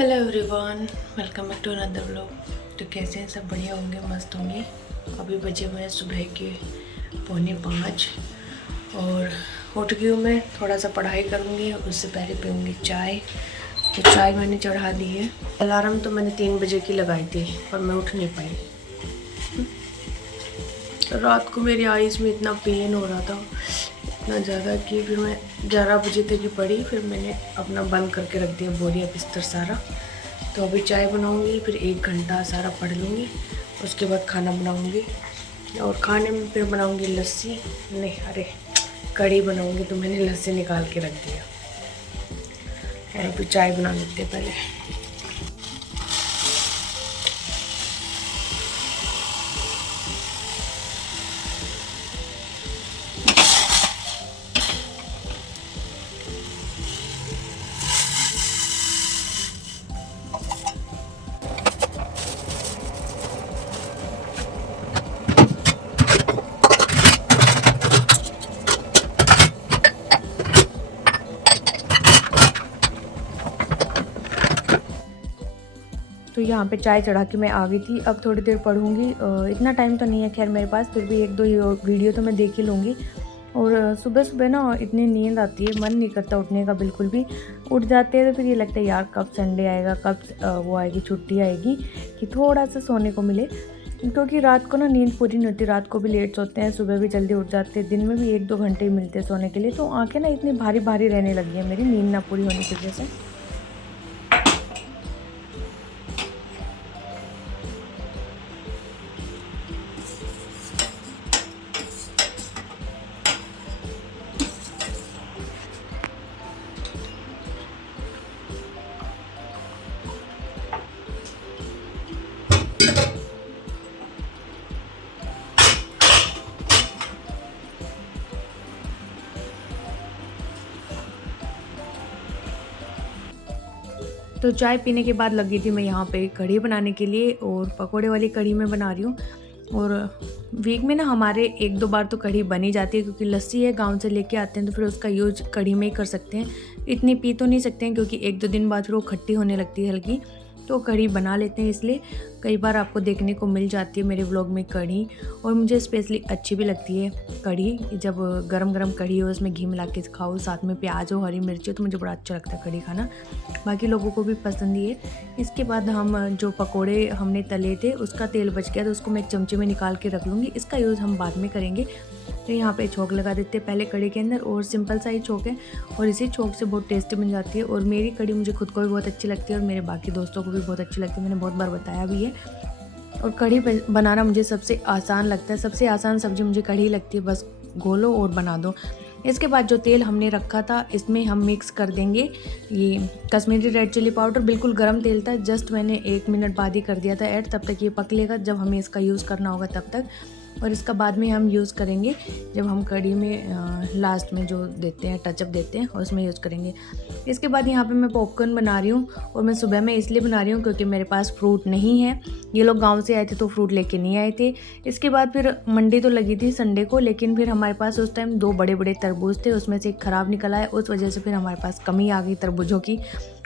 Hello everyone, welcome back to another vlog. तो कैसे हैं सब? बढ़िया होंगे, मस्त होंगे। अभी बजे हुए हैं सुबह के 4:45 और उठ गई हूँ। मैं थोड़ा सा पढ़ाई करूँगी, उससे पहले पीऊँगी चाय। तो चाय मैंने चढ़ा दी है। अलार्म तो मैंने 3 बजे की लगाई थी पर मैं उठ नहीं पाई। रात को मेरी आईज़ में इतना पेन हो रहा था, इतना ज़्यादा कि फिर मैं 11 बजे तक ही पढ़ी। फिर मैंने अपना बंद करके रख दिया बोरिया बिस्तर सारा। तो अभी चाय बनाऊंगी, फिर 1 घंटा सारा पढ़ लूँगी, उसके बाद खाना बनाऊंगी। और खाने में फिर बनाऊंगी लस्सी, नहीं अरे कढ़ी बनाऊंगी। तो मैंने लस्सी निकाल के रख दिया। और अभी चाय बना लेते हैं पहले। तो यहाँ पे चाय चढ़ा के मैं आ गई थी। अब थोड़ी देर पढ़ूंगी। इतना टाइम तो नहीं है खैर मेरे पास, फिर भी 1-2 वीडियो तो मैं देख ही लूँगी। और सुबह सुबह ना इतनी नींद आती है, मन नहीं करता उठने का बिल्कुल भी। उठ जाते हैं तो फिर ये लगता है यार कब संडे आएगा, कब वो आएगी, छुट्टी आएगी कि थोड़ा सा सोने को मिले। क्योंकि रात को ना नींद पूरी नहीं होती, रात को भी लेट सोते हैं, सुबह भी जल्दी उठ जाते हैं, दिन में भी 1-2 घंटे ही मिलते हैं सोने के लिए। तो आँखें ना इतनी भारी भारी रहने लगी हैं मेरी, नींद ना पूरी होने की वजह से। तो चाय पीने के बाद लगी थी मैं यहाँ पे कढ़ी बनाने के लिए, और पकोड़े वाली कढ़ी मैं बना रही हूँ। और वीक में ना हमारे 1-2 बार तो कढ़ी बनी जाती है, क्योंकि लस्सी है गांव से लेके आते हैं तो फिर उसका यूज कढ़ी में ही कर सकते हैं। इतनी पी तो नहीं सकते हैं क्योंकि 1-2 दिन बाद फिर वो खट्टी होने लगती है हल्की, तो कढ़ी बना लेते हैं। इसलिए कई बार आपको देखने को मिल जाती है मेरे व्लॉग में कढ़ी, और मुझे स्पेशली अच्छी भी लगती है कढ़ी। जब गरम गरम कढ़ी हो, उसमें घी मिला के खाओ, साथ में प्याज हो, हरी मिर्च हो, तो मुझे बड़ा अच्छा लगता है कढ़ी खाना। बाकी लोगों को भी पसंद ही है। इसके बाद हम जो पकोड़े हमने तले थे उसका तेल बच गया, तो उसको मैं एक चमचे में निकाल के रख लूँगी। इसका यूज़ हम बाद में करेंगे। तो यहाँ पे छोंक लगा देते हैं पहले कढ़ी के अंदर, और सिंपल सा ही छोंक है, और इसी छोंक से बहुत टेस्टी बन जाती है। और मेरी कढ़ी मुझे खुद को भी बहुत अच्छी लगती है, और मेरे बाकी दोस्तों को भी बहुत अच्छी लगती है, मैंने बहुत बार बताया भी है। और कढ़ी बनाना मुझे सबसे आसान लगता है, सबसे आसान सब्ज़ी मुझे कढ़ी लगती है। बस घोलो और बना दो। इसके बाद जो तेल हमने रखा था इसमें हम मिक्स कर देंगे ये कश्मीरी रेड चिली पाउडर। बिल्कुल गरम तेल था, जस्ट मैंने 1 मिनट बाद ही कर दिया था ऐड। तब तक ये पक लेगा, जब हमें इसका यूज़ करना होगा तब तक। और इसका बाद में हम यूज़ करेंगे जब हम कढ़ी में लास्ट में जो देते हैं, टचअप देते हैं, उसमें यूज़ करेंगे। इसके बाद यहाँ पे मैं पॉपकॉर्न बना रही हूँ, और मैं सुबह में इसलिए बना रही हूँ क्योंकि मेरे पास फ्रूट नहीं है। ये लोग गांव से आए थे तो फ्रूट लेके नहीं आए थे। इसके बाद फिर मंडी तो लगी थी संडे को, लेकिन फिर हमारे पास उस टाइम 2 बड़े बड़े तरबूज थे, उसमें से एक ख़राब निकला है। उस वजह से फिर हमारे पास कमी आ गई तरबूजों की,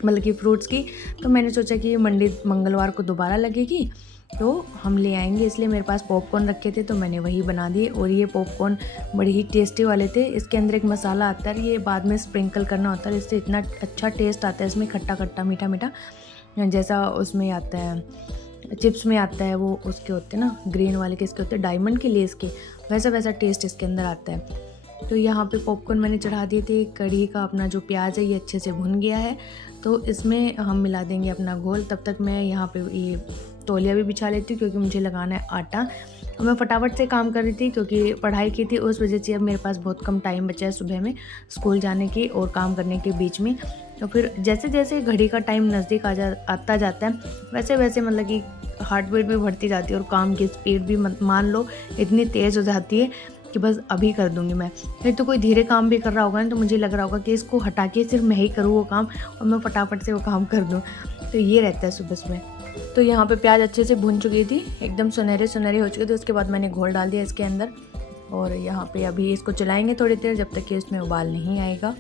मतलब कि फ्रूट्स की। तो मैंने सोचा कि ये मंडी मंगलवार को दोबारा लगेगी तो हम ले आएंगे, इसलिए मेरे पास पॉपकॉर्न रखे थे तो मैंने वही बना दिए। और ये पॉपकॉर्न बड़े ही टेस्टी वाले थे। इसके अंदर एक मसाला आता है, ये बाद में स्प्रिंकल करना होता है, इससे इतना अच्छा टेस्ट आता है इसमें, खट्टा खट्टा मीठा मीठा, जैसा उसमें आता है चिप्स में आता है। वो उसके होते हैं ना ग्रीन वाले, किसके होते हैं, डायमंड के लेस के, वैसा वैसा टेस्ट इसके अंदर आता है। तो यहाँ पे पॉपकॉर्न मैंने चढ़ा दिए थे। कढ़ी का अपना जो प्याज है ये अच्छे से भुन गया है, तो इसमें हम मिला देंगे अपना घोल। तब तक मैं यहाँ पे ये तौलिया भी बिछा लेती हूँ क्योंकि मुझे लगाना है आटा। और मैं फटाफट से काम कर रही थी क्योंकि पढ़ाई की थी, उस वजह से अब मेरे पास बहुत कम टाइम बचा है सुबह में स्कूल जाने की और काम करने के बीच में। तो फिर जैसे जैसे घड़ी का टाइम नज़दीक आता जाता है, वैसे वैसे मतलब कि हार्ट बीट भी बढ़ती जाती है, और काम की स्पीड भी मान लो इतनी तेज़ हो जाती है कि बस अभी कर दूंगी मैं। फिर तो कोई धीरे काम भी कर रहा होगा ना, तो मुझे लग रहा होगा कि इसको हटा के सिर्फ मैं ही करूँ वो काम, और मैं फटाफट से वो काम कर दूँ। तो ये रहता है सुबह सुबह। तो यहाँ पे प्याज अच्छे से भुन चुकी थी, एकदम सुनहरे सुनहरे हो चुके थे। उसके बाद मैंने घोल डाल दिया इसके अंदर, और यहाँ पे अभी इसको चलाएंगे थोड़ी देर जब तक कि इसमें उबाल नहीं आएगा।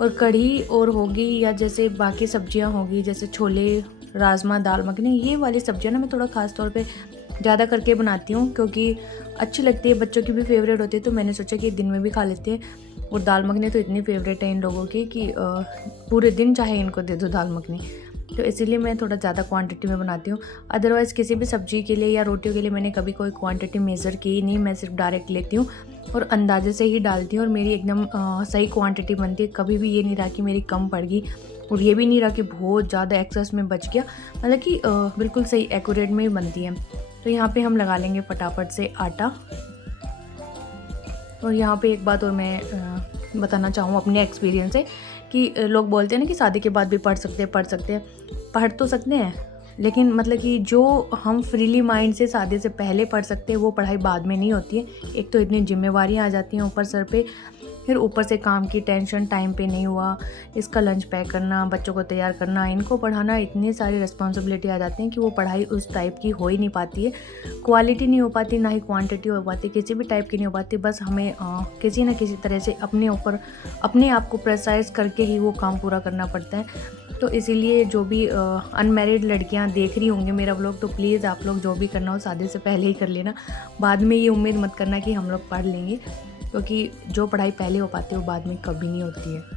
और कढ़ी और होगी या जैसे बाकी सब्जियां होगी जैसे छोले, राजमा, दाल मखनी, ये वाली सब्जियां ना मैं थोड़ा ख़ास तौर पे ज़्यादा करके बनाती हूँ क्योंकि अच्छी लगती है, बच्चों की भी फेवरेट होती है, तो मैंने सोचा कि दिन में भी खा लेते हैं। और दाल मखनी तो इतनी फेवरेट है इन लोगों की कि पूरे दिन चाहे इनको दे दो दाल मखनी, तो इसीलिए मैं थोड़ा ज़्यादा क्वांटिटी में बनाती हूँ। अदरवाइज़ किसी भी सब्ज़ी के लिए या रोटियों के लिए मैंने कभी कोई क्वांटिटी मेज़र की नहीं, मैं सिर्फ डायरेक्ट लेती हूँ और अंदाजे से ही डालती हूँ और मेरी एकदम सही क्वांटिटी बनती है। कभी भी ये नहीं रहा कि मेरी कम पड़ गई और ये भी नहीं रहा कि बहुत ज़्यादा एक्सेस में बच गया, मतलब कि बिल्कुल सही एक्यूरेट में ही बनती है। तो यहाँ पे हम लगा लेंगे फटाफट से आटा। और यहाँ पे एक बात और मैं बताना चाहूँ अपने एक्सपीरियंस से कि लोग बोलते हैं ना कि शादी के बाद भी पढ़ सकते हैं, पढ़ तो सकते हैं, लेकिन मतलब कि जो हम फ्रीली माइंड से शादी से पहले पढ़ सकते हैं वो पढ़ाई बाद में नहीं होती है। एक तो इतनी जिम्मेवारियाँ आ जाती हैं ऊपर सर पे, फिर ऊपर से काम की टेंशन, टाइम पे नहीं हुआ, इसका लंच पैक करना, बच्चों को तैयार करना, इनको पढ़ाना, इतनी सारी रिस्पॉन्सिबिलिटी आ जाती हैं कि वो पढ़ाई उस टाइप की हो ही नहीं पाती है, क्वालिटी नहीं हो पाती, ना ही क्वांटिटी हो पाती, किसी भी टाइप की नहीं हो पाती। बस हमें किसी न किसी तरह से अपने ऊपर अपने आप को प्रेसाइज करके ही वो काम पूरा करना पड़ता है। तो इसीलिए जो भी अनमैरिड लड़कियां देख रही होंगी मेरा व्लॉग, तो प्लीज़ आप लोग जो भी करना हो शादी से पहले ही कर लेना, बाद में ये उम्मीद मत करना कि हम लोग पढ़ लेंगे, क्योंकि जो पढ़ाई पहले हो पाती है वो बाद में कभी नहीं होती है।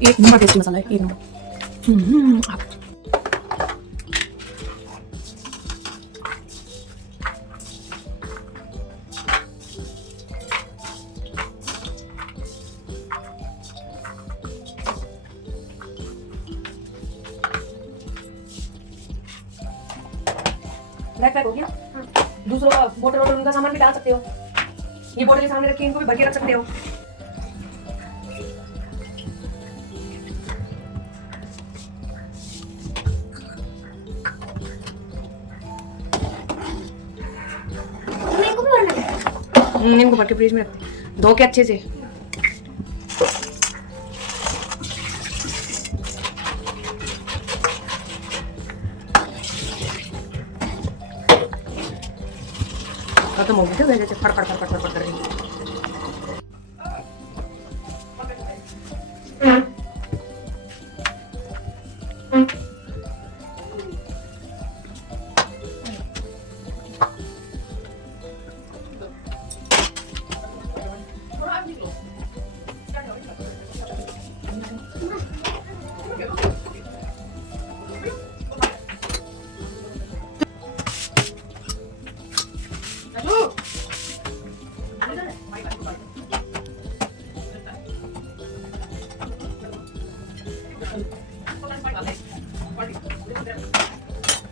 एक नंबर टेस्टी मसाला है, एक नंबर। बैग पैक हो गया। दूसरों का बोतल वोटल उनका सामान भी डाल सकते हो, ये बोतल के सामने रखी है, इनको भी भर के रख सकते हो। इनको भर के फ्रिज में रखते, धो के अच्छे से। खत्म हो गया जैसे फड़ कर रही।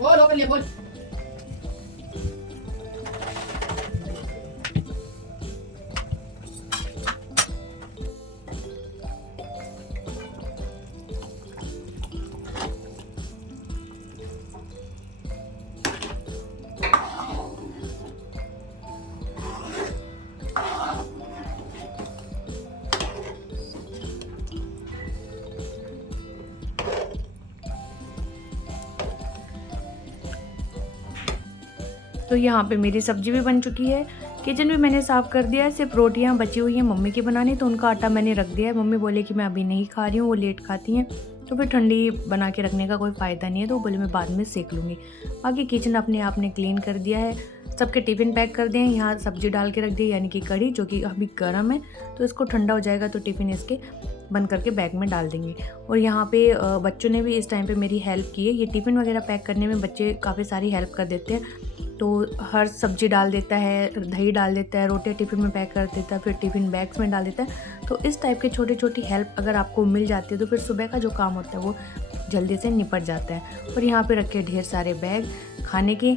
बोल ओपन ले बोल। तो यहाँ पे मेरी सब्जी भी बन चुकी है, किचन भी मैंने साफ़ कर दिया है, सिर्फ रोटियाँ बची हुई हैं मम्मी की बनानी, तो उनका आटा मैंने रख दिया है। मम्मी बोले कि मैं अभी नहीं खा रही हूँ, वो लेट खाती हैं, तो फिर ठंडी बना के रखने का कोई फ़ायदा नहीं है, तो बोले मैं बाद में सेक लूँगी। बाकी किचन अपने आप ने क्लीन कर दिया है, सबके टिफ़िन पैक कर दिए हैं। यहाँ सब्जी डाल के रख दी, यानी कि कढ़ी, जो कि अभी गर्म है, तो इसको ठंडा हो जाएगा तो टिफ़िन इसके बंद करके बैग में डाल देंगे। और यहाँ पे बच्चों ने भी इस टाइम पे मेरी हेल्प की है, ये टिफ़िन वगैरह पैक करने में बच्चे काफ़ी सारी हेल्प कर देते हैं, तो हर सब्जी डाल देता है, दही डाल देता है, रोटियाँ टिफ़िन में पैक कर देता है, फिर टिफ़िन बैग्स में डाल देता है। तो इस टाइप के छोटी छोटी हेल्प अगर आपको मिल जाती है तो फिर सुबह का जो काम होता है वो जल्दी से निपट जाता है। और यहाँ पे रखे ढेर सारे बैग खाने के।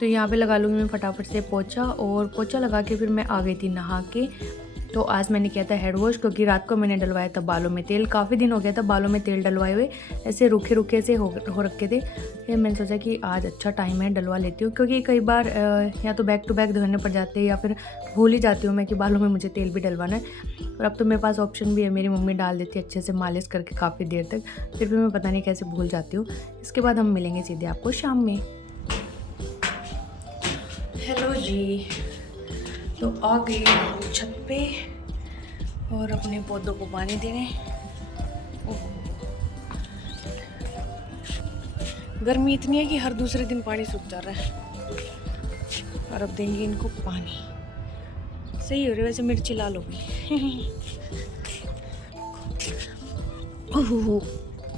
तो यहाँ पे लगा लूँगी मैं फटाफट से पोछा, और पोछा लगा के फिर मैं आ गई थी नहा के। तो आज मैंने किया था हेड वॉश, क्योंकि रात को मैंने डलवाया था बालों में तेल। काफ़ी दिन हो गया था बालों में तेल डलवाए हुए, ऐसे रूखे रूखे से हो रखे थे। फिर मैंने सोचा कि आज अच्छा टाइम है, डलवा लेती हूँ, क्योंकि कई बार या तो बैक टू बैक धोने पड़ जाते हैं या फिर भूल ही जाती हूँ मैं कि बालों में मुझे तेल भी डलवाना है। और अब तो मेरे पास ऑप्शन भी है, मेरी मम्मी डाल देती है अच्छे से मालिश करके काफ़ी देर तक, फिर भी मैं पता नहीं कैसे भूल जाती हूँ। इसके बाद हम मिलेंगे सीधे आपको शाम में। हेलो जी, तो आ गई हम छत पे और अपने पौधों को पानी देने। गर्मी इतनी है कि हर दूसरे दिन पानी सूख जा रहा है, और अब देंगे इनको पानी। सही हो रही है वैसे, मिर्ची लाल हो गई। ओहो,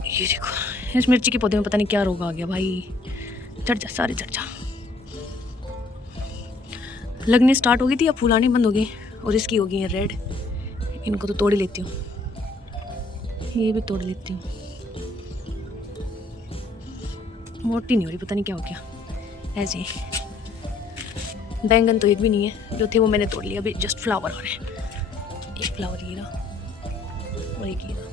ये देखो इस मिर्ची के पौधे में पता नहीं क्या रोग आ गया भाई। चढ़ जा, सारे चढ़ जा। लगने स्टार्ट हो गई थी, अब फूलाने बंद हो गए, और इसकी हो गई है रेड। इनको तो तोड़ ही लेती हूँ, ये भी तोड़ लेती हूँ। मोटी नहीं हो रही, पता नहीं क्या हो गया ऐसे। बैंगन तो एक भी नहीं है, जो थे वो मैंने तोड़ लिया। अभी जस्ट फ्लावर हो रहे हैं, एक फ्लावर ये रहा और एक ये रहा,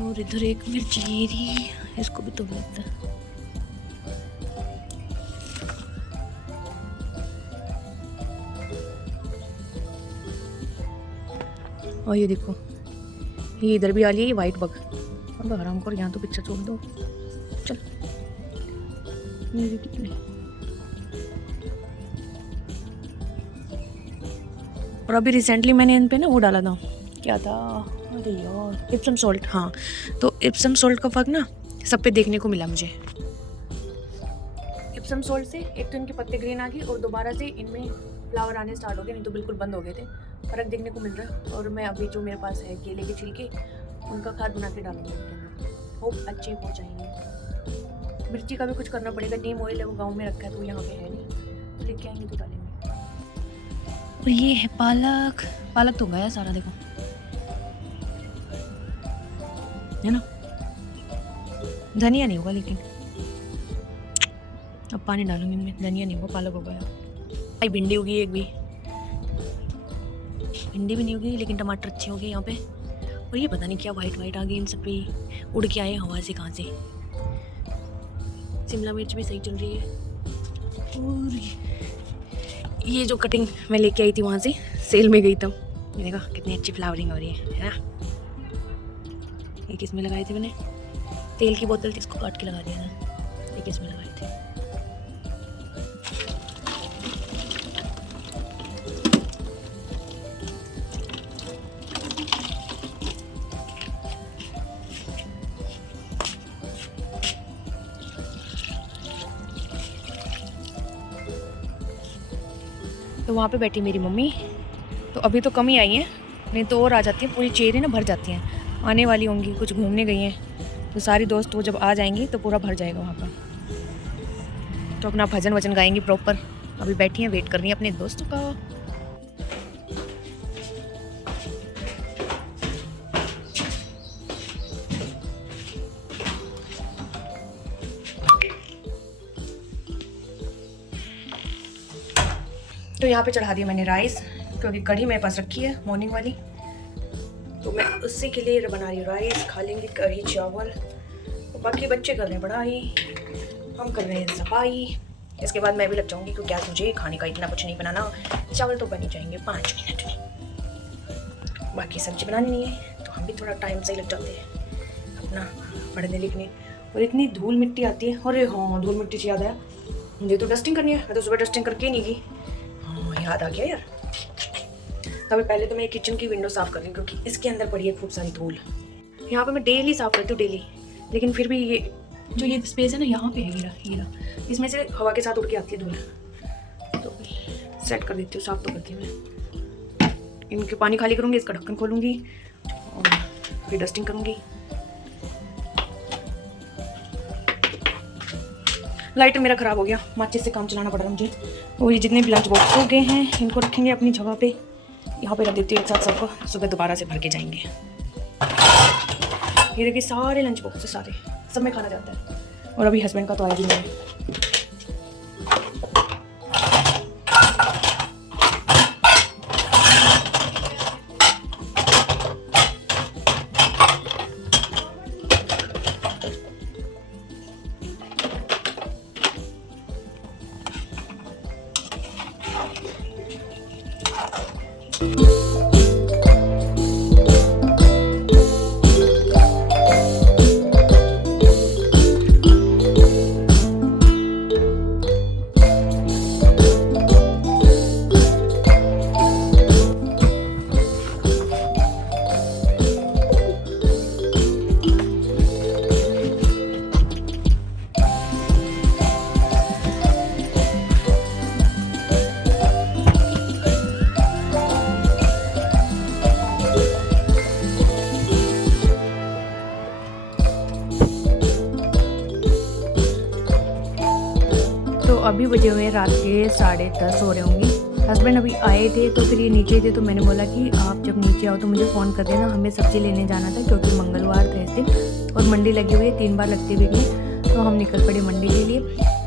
और इधर एक मिर्ची ये रही, इसको भी तोड़ लेता है। और ये देखो, ये इधर भी आ रही है वाइट बग। अब आराम कर, यहाँ तो पिक्चर छोड़ दो। चल, ये भी कितने। और अभी रिसेंटली मैंने इन पे ना वो डाला था, क्या था, अरे यार, इप्सम सॉल्ट। हाँ, तो इप्सम सॉल्ट का फर्क ना सब पे देखने को मिला मुझे। इप्सम सॉल्ट से एक तो इनके पत्ते ग्रीन आ गए, और दोबारा से इनमें फ्लावर आने स्टार्ट हो गए, नहीं तो बिल्कुल बंद हो गए थे। फर्क देखने को मिल रहा है। और मैं अभी जो मेरे पास है केले के छिलके, उनका खाद बना के डालूंगी इनके अंदर, होप अच्छे हो जाएंगे। मिर्ची का भी कुछ करना पड़ेगा, नीम ऑयल है वो गांव में रखा है, तो यहाँ पे है नहीं, तो लेके आएंगे तो डालेंगे। और ये है पालक। पालक तो गया सारा, देखो है ना। धनिया नहीं होगा, लेकिन अब पानी डालूंगी मैं। धनिया नहीं होगा, पालक हो गया। भाई भिंडी होगी, एक भी भिंडी भी नहीं होगी, लेकिन टमाटर अच्छे हो गए यहाँ पे। और ये पता नहीं क्या वाइट वाइट आ गई, इन सब पे उड़ के आए हवा से कहाँ से। शिमला मिर्च भी सही चल रही है। और ये जो कटिंग मैं लेके आई थी वहाँ से, सेल में गई तब, मैंने कहा कितनी अच्छी फ्लावरिंग हो रही है ना। एक इसमें लगाए थे मैंने, तेल की बोतल थी, इसको काट के लगा दिया था। एक इसमें लगाए थे। तो वहाँ पे बैठी मेरी मम्मी। तो अभी तो कम ही आई हैं, नहीं तो और आ जाती हैं, पूरी चेहरे ना भर जाती हैं। आने वाली होंगी, कुछ घूमने गई हैं, तो सारी दोस्त वो जब आ जाएंगी तो पूरा भर जाएगा वहाँ पर। तो अपना भजन वजन गाएंगी प्रॉपर। अभी बैठी हैं, वेट कर रही हैं अपने दोस्तों का। तो यहाँ पे चढ़ा दिया मैंने राइस, क्योंकि कढ़ी मेरे पास रखी है मॉर्निंग वाली, तो मैं उसी के लिए बना रही हूँ राइस। खा लेंगे कढ़ी चावल। तो बाकी बच्चे कर रहे हैं पढ़ाई, हम कर रहे हैं सफाई। इसके बाद मैं भी लग जाऊँगी, क्योंकि आज मुझे खाने का इतना कुछ नहीं बनाना। चावल तो बन ही जाएंगे 5 मिनट में। बाकी सब्जी बनानी नहीं है, तो हम भी थोड़ा टाइम से ही लग जाते हैं अपना पढ़ने लिखने। और इतनी धूल मिट्टी आती है। अरे हाँ, धूल मिट्टी से याद आया, मुझे तो डस्टिंग करनी है। मैं तो सुबह डस्टिंग करके ही नहीं गई। हाँ, याद आ गया यार। तभी पहले तो मैं किचन की विंडो साफ़ कर रही हूँ, क्योंकि इसके अंदर पड़ी है खूब सारी धूल। यहाँ पे मैं डेली साफ़ करती हूँ, डेली। लेकिन फिर भी ये जो ये स्पेस है ना, यहाँ पे है हीरा, इसमें से हवा के साथ उड़ के आती है धूल। तो सेट कर देती हूँ, साफ़ तो करती हूँ मैं। इनके पानी खाली करूँगी, इसका ढक्कन खोलूँगी और फिर डस्टिंग करूँगी। लाइटर मेरा ख़राब हो गया, माचिस से काम चलाना पड़ रहा है मुझे। और ये जितने भी लंच बॉक्स हो गए हैं, इनको रखेंगे अपनी जगह पे। यहाँ पे रख देती हूँ एक साथ सबको, सुबह दोबारा से भर के जाएंगे। ये देखिए सारे लंच बॉक्स सारे, सब में खाना जाता है। और अभी हस्बैंड का तो आया भी नहीं है। तो अभी बजे हुए रात के 10:30 हो रहे होंगे। हस्बैंड अभी आए थे तो फिर ये नीचे थे, तो मैंने बोला कि आप जब नीचे आओ तो मुझे फ़ोन कर देना, हमें सब्ज़ी लेने जाना था क्योंकि मंगलवार था इस दिन और मंडी लगी हुई है, 3 बार लगती है वीक में। तो हम निकल पड़े मंडी के लिए।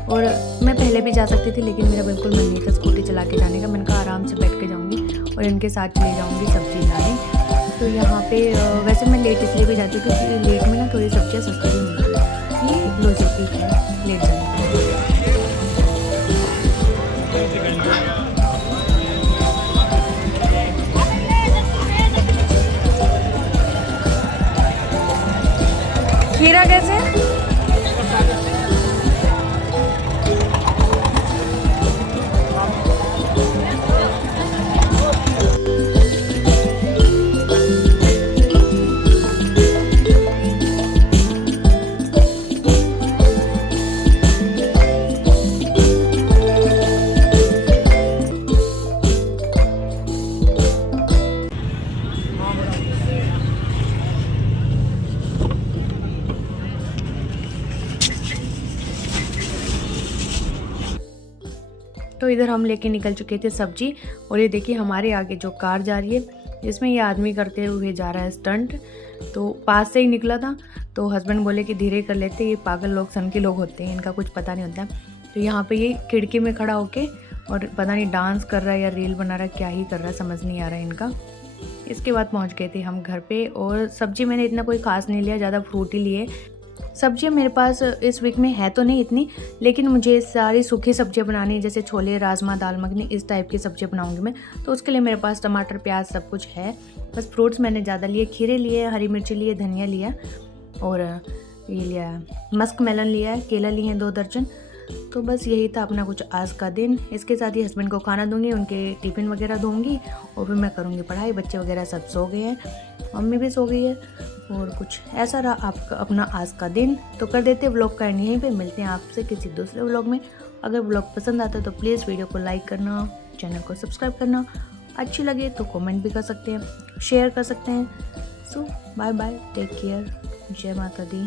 और मैं पहले भी जा सकती थी लेकिन मेरा बिल्कुल मन नहीं था स्कूटी चला के जाने का। मैंने कहा आराम से बैठ के जाऊँगी और इनके साथ चले जाऊँगी सब्ज़ी लाने। तो यहाँ पे वैसे मैं लेट इसलिए भी जाती हूँ क्योंकि लेट में ना थोड़ी सब्ज़ियाँ सस्ती भी मिलती है। ये लॉजिक है लेट जाने का। खीरा कैसे? तो इधर हम लेके निकल चुके थे सब्जी और ये देखिए हमारे आगे जो कार जा रही है इसमें ये आदमी करते हुए जा रहा है स्टंट। तो पास से ही निकला था तो हस्बैंड बोले कि धीरे कर लेते, ये पागल लोग सन के लोग होते हैं, इनका कुछ पता नहीं होता। तो यहाँ पे ये खिड़की में खड़ा होके और पता नहीं डांस कर रहा है या रील बना रहा है, क्या ही कर रहा है समझ नहीं आ रहा है इनका। इसके बाद पहुँच गए थे हम घर पे और सब्जी मैंने इतना कोई ख़ास नहीं लिया, ज़्यादा फ्रूट ही लिए। सब्जियां मेरे पास इस वीक में है तो नहीं इतनी, लेकिन मुझे सारी सूखी सब्जियां बनानी, जैसे छोले, राजमा, दाल मखनी, इस टाइप की सब्जियां बनाऊंगी मैं। तो उसके लिए मेरे पास टमाटर, प्याज सब कुछ है। बस फ्रूट्स मैंने ज़्यादा लिए, खीरे लिए, हरी मिर्ची लिए, धनिया लिया और ये लिया मस्क मेलन लिया है, केला लिए हैं 2 दर्जन। तो बस यही था अपना कुछ आज का दिन। इसके साथ ही हस्बैंड को खाना दूंगी, उनके टिफ़िन वगैरह दूंगी और फिर मैं करूँगी पढ़ाई। बच्चे वगैरह सब सो गए हैं, मम्मी भी सो गई है और कुछ ऐसा रहा आपका अपना आज का दिन। तो कर देते व्लॉग का एंड यहीं पे। मिलते हैं आपसे किसी दूसरे व्लॉग में। अगर व्लॉग पसंद आता है तो प्लीज़ वीडियो को लाइक करना, चैनल को सब्सक्राइब करना, अच्छी लगे तो कमेंट भी कर सकते हैं, शेयर कर सकते हैं। सो बाय बाय, टेक केयर, जय माता दी।